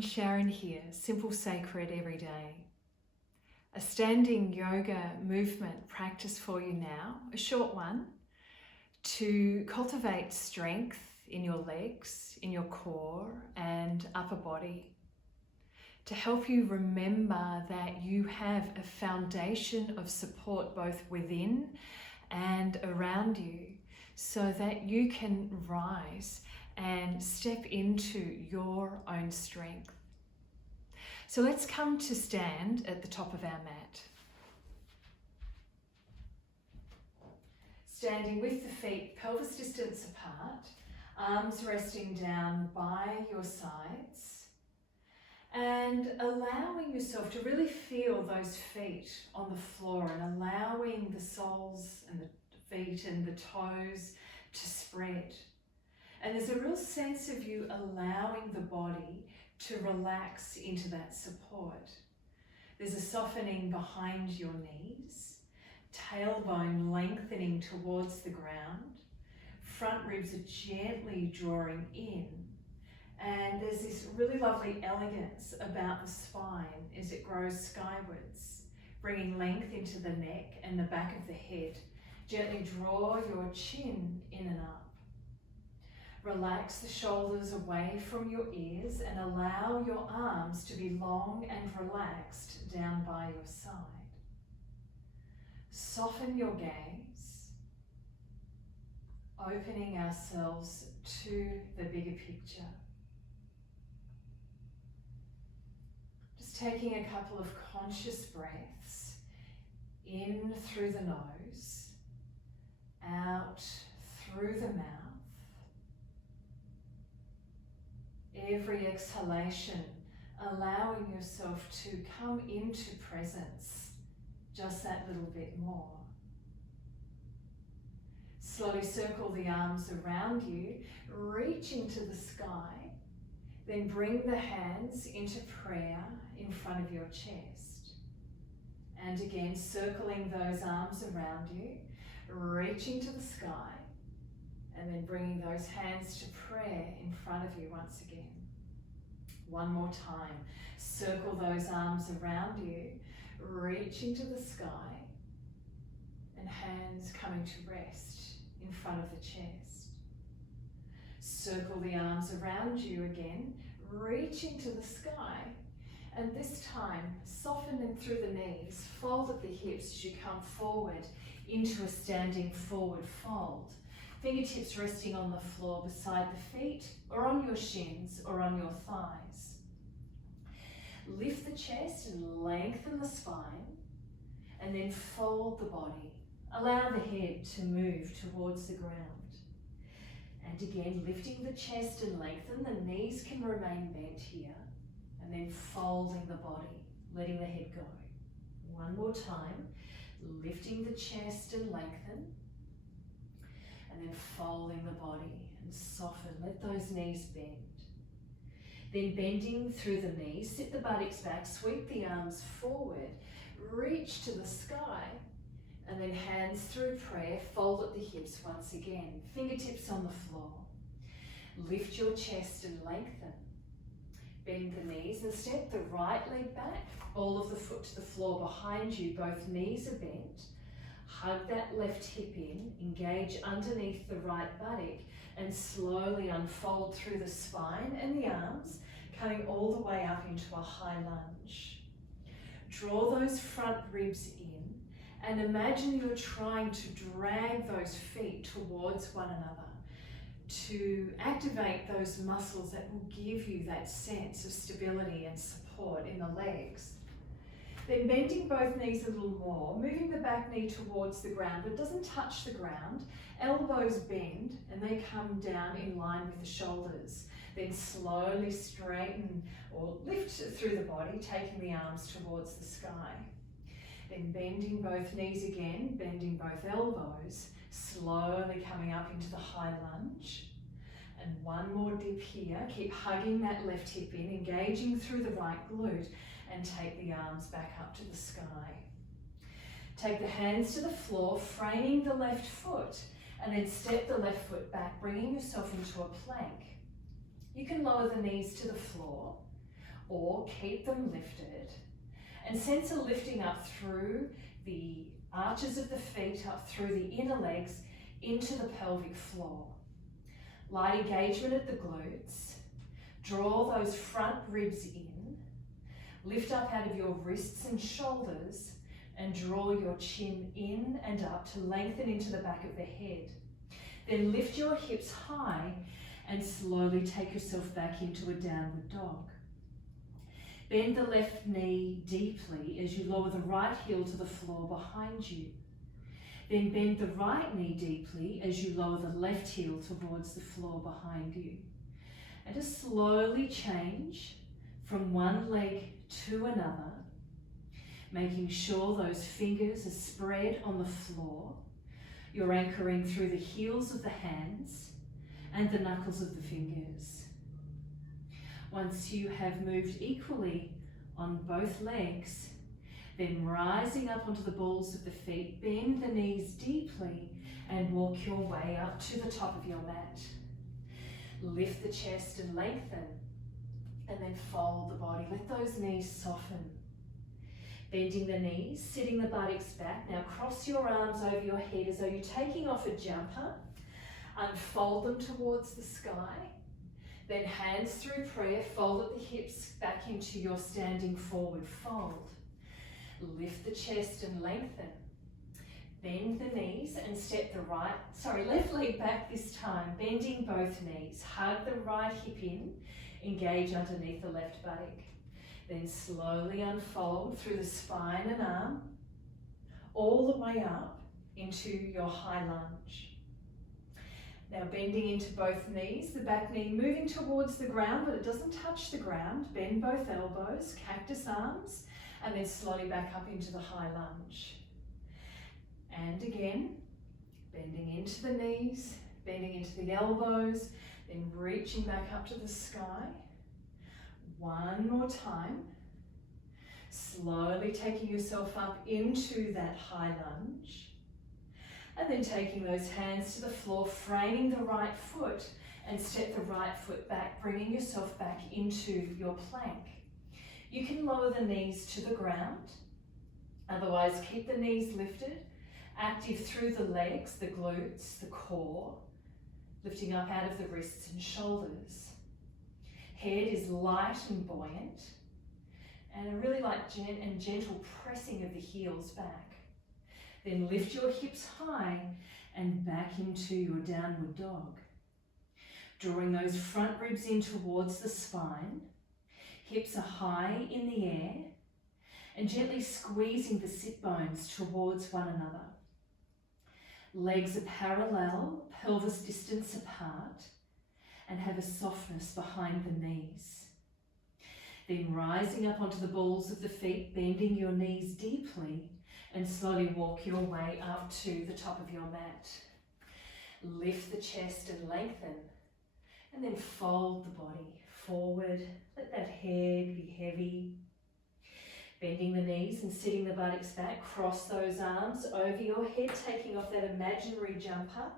everyone, Sharon here, Simple Sacred Every Day. A standing yoga movement practice for you now, a short one, to cultivate strength in your legs, in your core and upper body, to help you remember that you have a foundation of support both within and around you so that you can rise and step into your own strength. So let's come to stand at the top of our mat. Standing with the feet pelvis distance apart, arms resting down by your sides, and allowing yourself to really feel those feet on the floor and allowing the soles and the feet and the toes to spread. And there's a real sense of you allowing the body to relax into that support. There's a softening behind your knees, tailbone lengthening towards the ground, front ribs are gently drawing in, and there's this really lovely elegance about the spine as it grows skywards, bringing length into the neck and the back of the head. Gently draw your chin in and up. Relax the shoulders away from your ears and allow your arms to be long and relaxed down by your side. Soften your gaze, opening ourselves to the bigger picture. Just taking a couple of conscious breaths in through the nose, out through the mouth. Every exhalation, allowing yourself to come into presence just that little bit more. Slowly circle the arms around you, reach into the sky, then bring the hands into prayer in front of your chest. And again, circling those arms around you, reaching to the sky, and then bringing those hands to prayer in front of you once again. One more time. Circle those arms around you, reaching to the sky, and hands coming to rest in front of the chest. Circle the arms around you again, reaching to the sky, and this time softening through the knees, fold at the hips as you come forward into a standing forward fold. Fingertips resting on the floor beside the feet or on your shins or on your thighs. Lift the chest and lengthen the spine, and then fold the body. Allow the head to move towards the ground. And again, lifting the chest and lengthen, the knees can remain bent here, and then folding the body, letting the head go. One more time, lifting the chest and lengthen, and then folding the body and soften. Let those knees bend. Then bending through the knees, sit the buttocks back, sweep the arms forward, reach to the sky, and then hands through prayer, fold at the hips once again. Fingertips on the floor. Lift your chest and lengthen. Bend the knees and step the right leg back, ball of the foot to the floor behind you, both knees are bent. Hug that left hip in, engage underneath the right buttock, and slowly unfold through the spine and the arms, coming all the way up into a high lunge. Draw those front ribs in, and imagine you're trying to drag those feet towards one another to activate those muscles that will give you that sense of stability and support in the legs. Then bending both knees a little more, moving the back knee towards the ground, but it doesn't touch the ground. Elbows bend and they come down in line with the shoulders. Then slowly straighten or lift through the body, taking the arms towards the sky. Then bending both knees again, bending both elbows, slowly coming up into the high lunge. And one more dip here. Keep hugging that left hip in, engaging through the right glute, and take the arms back up to the sky. Take the hands to the floor, framing the left foot, and then step the left foot back, bringing yourself into a plank. You can lower the knees to the floor, or keep them lifted and sense a lifting up through the arches of the feet, up through the inner legs into the pelvic floor. Light engagement at the glutes. Draw those front ribs in. Lift up out of your wrists and shoulders and draw your chin in and up to lengthen into the back of the head. Then lift your hips high and slowly take yourself back into a downward dog. Bend the left knee deeply as you lower the right heel to the floor behind you. Then bend the right knee deeply as you lower the left heel towards the floor behind you. And just slowly change from one leg to another, making sure those fingers are spread on the floor. You're anchoring through the heels of the hands and the knuckles of the fingers. Once you have moved equally on both legs, then rising up onto the balls of the feet, bend the knees deeply and walk your way up to the top of your mat. Lift the chest and lengthen, and then fold the body. Let those knees soften. Bending the knees, sitting the buttocks back. Now cross your arms over your head as though you're taking off a jumper. Unfold them towards the sky. Then hands through prayer, fold at the hips back into your standing forward fold. Lift the chest and lengthen. Bend the knees and step the left leg back this time, bending both knees. Hug the right hip in, engage underneath the left buttock. Then slowly unfold through the spine and arm, all the way up into your high lunge. Now bending into both knees, the back knee moving towards the ground, but it doesn't touch the ground. Bend both elbows, cactus arms, and then slowly back up into the high lunge. And again, bending into the knees, bending into the elbows, then reaching back up to the sky. One more time. Slowly taking yourself up into that high lunge. And then taking those hands to the floor, framing the right foot, and step the right foot back, bringing yourself back into your plank. You can lower the knees to the ground. Otherwise, keep the knees lifted, active through the legs, the glutes, the core, lifting up out of the wrists and shoulders. Head is light and buoyant, and a really light and gentle pressing of the heels back. Then lift your hips high and back into your downward dog. Drawing those front ribs in towards the spine, hips are high in the air, and gently squeezing the sit bones towards one another. Legs are parallel, pelvis distance apart, and have a softness behind the knees. Then rising up onto the balls of the feet, bending your knees deeply, and slowly walk your way up to the top of your mat. Lift the chest and lengthen, and then fold the body forward. Let that head be heavy. Bending the knees and sitting the buttocks back, cross those arms over your head, taking off that imaginary jumper,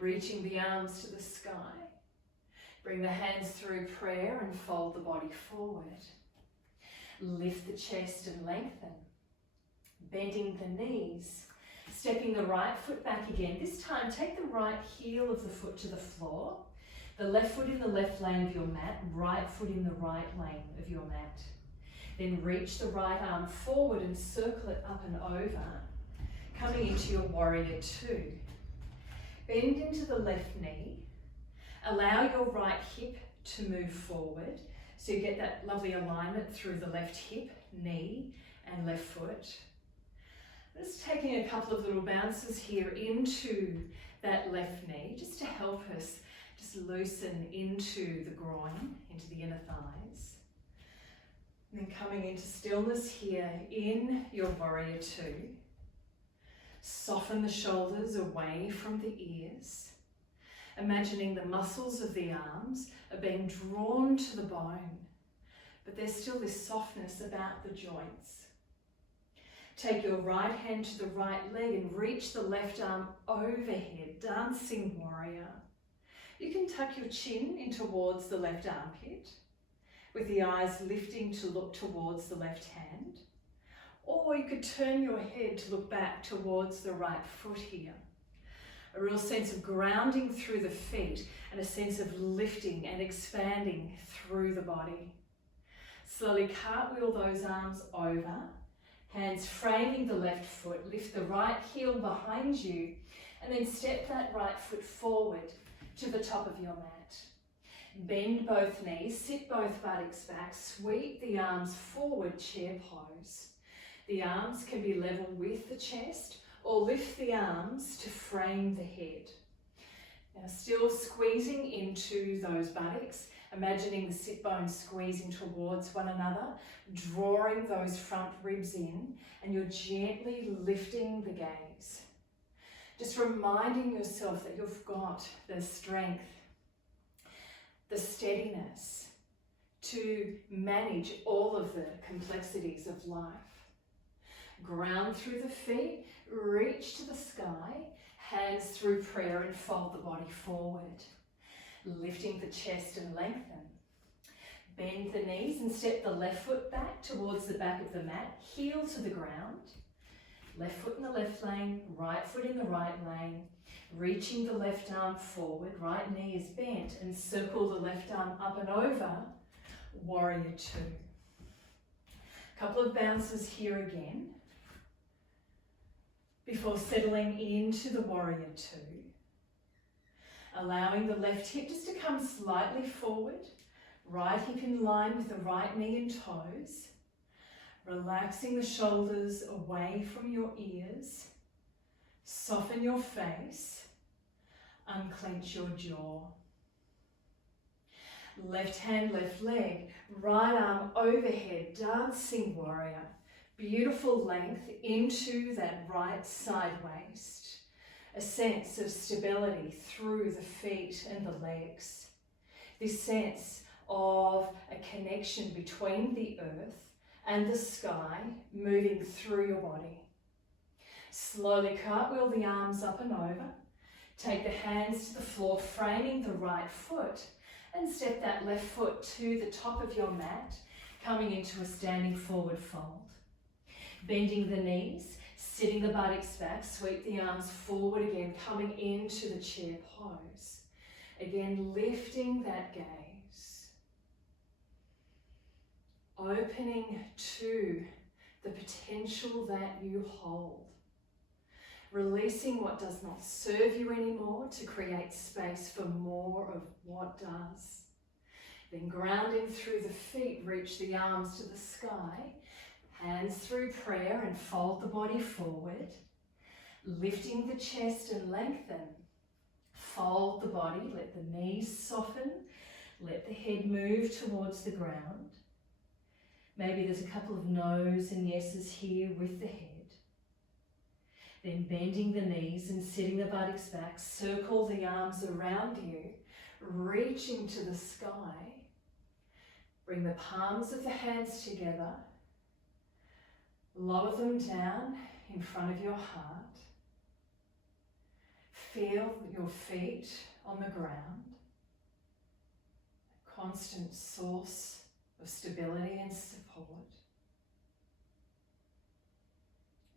reaching the arms to the sky. Bring the hands through prayer and fold the body forward. Lift the chest and lengthen. Bending the knees, stepping the right foot back again. This time, take the right heel of the foot to the floor, the left foot in the left lane of your mat, right foot in the right lane of your mat. Then reach the right arm forward and circle it up and over, coming into your warrior two. Bend into the left knee. Allow your right hip to move forward, so you get that lovely alignment through the left hip, knee, and left foot. Just taking a couple of little bounces here into that left knee, just to help us just loosen into the groin, into the inner thighs. And then coming into stillness here in your warrior two. Soften the shoulders away from the ears. Imagining the muscles of the arms are being drawn to the bone, but there's still this softness about the joints. Take your right hand to the right leg and reach the left arm overhead, dancing warrior. You can tuck your chin in towards the left armpit with the eyes lifting to look towards the left hand. Or you could turn your head to look back towards the right foot here. A real sense of grounding through the feet and a sense of lifting and expanding through the body. Slowly cartwheel those arms over, hands framing the left foot, lift the right heel behind you, and then step that right foot forward to the top of your mat. Bend both knees, sit both buttocks back, sweep the arms forward, chair pose. The arms can be level with the chest or lift the arms to frame the head. Now still squeezing into those buttocks, imagining the sit bones squeezing towards one another, drawing those front ribs in, and you're gently lifting the gaze. Just reminding yourself that you've got the strength, the steadiness to manage all of the complexities of life. Ground through the feet, reach to the sky, hands through prayer and fold the body forward. Lifting the chest and lengthen. Bend the knees and step the left foot back towards the back of the mat, heel to the ground. Left foot in the left lane, right foot in the right lane. Reaching the left arm forward, right knee is bent, and circle the left arm up and over, warrior two. Couple of bounces here again, before settling into the warrior two. Allowing the left hip just to come slightly forward, right hip in line with the right knee and toes. Relaxing the shoulders away from your ears. Soften your face. Unclench your jaw. Left hand, left leg, right arm overhead, dancing warrior. Beautiful length into that right side waist. A sense of stability through the feet and the legs. This sense of a connection between the earth and the sky moving through your body. Slowly cartwheel the arms up and over. Take the hands to the floor, framing the right foot, and step that left foot to the top of your mat, coming into a standing forward fold. Bending the knees, sitting the buttocks back, sweep the arms forward again, coming into the chair pose. Again, lifting that gaze. Opening to the potential that you hold. Releasing what does not serve you anymore to create space for more of what does. Then grounding through the feet, reach the arms to the sky. Hands through prayer and fold the body forward. Lifting the chest and lengthen. Fold the body, let the knees soften. Let the head move towards the ground. Maybe there's a couple of no's and yeses here with the head. Then bending the knees and sitting the buttocks back, circle the arms around you, reaching to the sky. Bring the palms of the hands together. Lower them down in front of your heart. Feel your feet on the ground. A constant source of stability and support.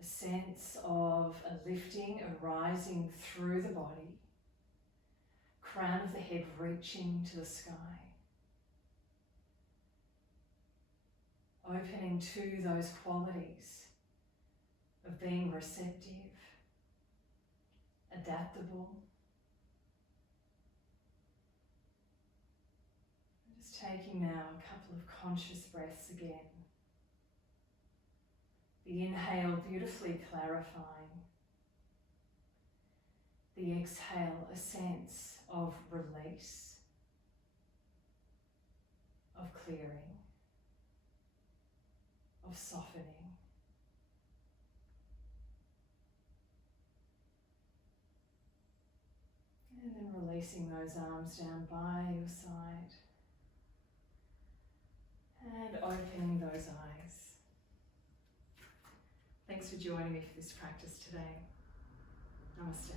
A sense of a lifting, a rising through the body. Crown of the head reaching to the sky. Opening to those qualities of being receptive, adaptable. Just taking now a couple of conscious breaths again. The inhale beautifully clarifying. The exhale, a sense of release, of clearing, of softening. And then releasing those arms down by your side and opening those eyes. Thanks for joining me for this practice today. Namaste.